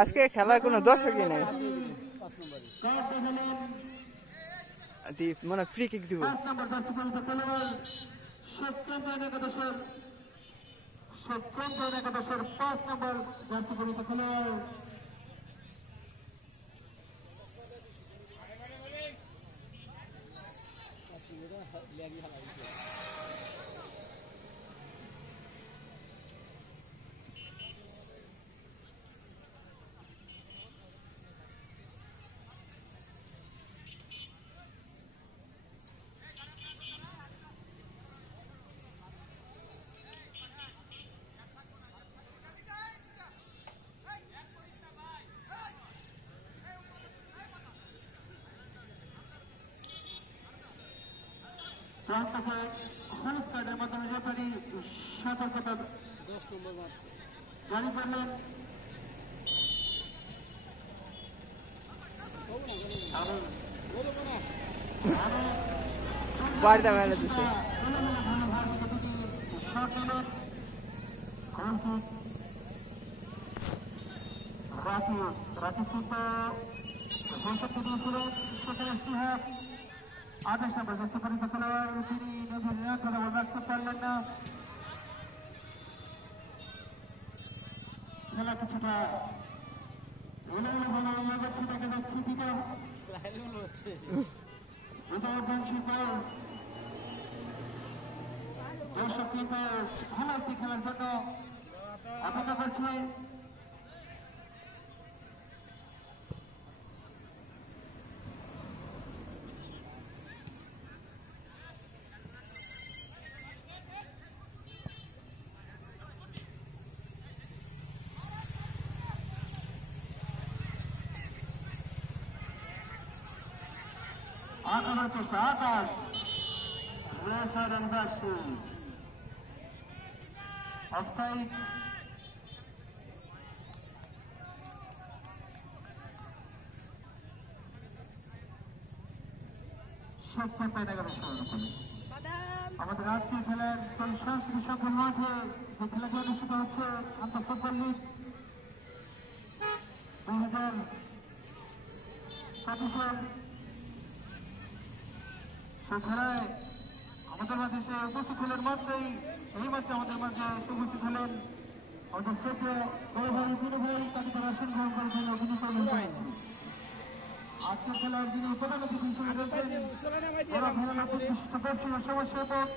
আজকে খেলার কোনো দর্শকই নেই মানে ফ্রি কিক দিব হলুদ কার্ডের মাধ্যমে রেফারি সতর্কতা 10 নম্বর জারি করলেন। বাড়িটা মেলে দিচ্ছে আদেশ নম্বর যাচ্ছে পরিচিত খেলোয়াড় তিনি নিজের নিয়ন্ত্রণে রাখতে পারলেন না। খেলা কিছুটা এলোমেলো ভাবে যাচ্ছে তাকে যাচ্ছে দিকে দর্শক কিন্তু ভালো খেলার জন্য অপেক্ষা করছে। আকাশ চেষ্টা আকাশ রেসার ইনভার্সন অফসাইড আমাদের আজকে খেলার সংস্কৃতি সকল মাঠে যে খেলাটি অনুষ্ঠিত হচ্ছে আন্তঃ ফুটবল লিগ 2025 খেলায় আমাদের মাঝে সে উপস্থিত হলেন মাত্রই এই মাত্রে আমাদের মাঝে উপস্থিত হলেন আমাদের শ্রেষ্ঠ বড় ভাই বিনু ভাই তাকে তারা আসন গ্রহণ করেছেন অভিযোগ আজকের খেলার যিনি প্রধান অতিথি হিসেবে রয়েছেন বড় ভূমিকা বিশিষ্ট ব্যবসায়ী সমাজসেবক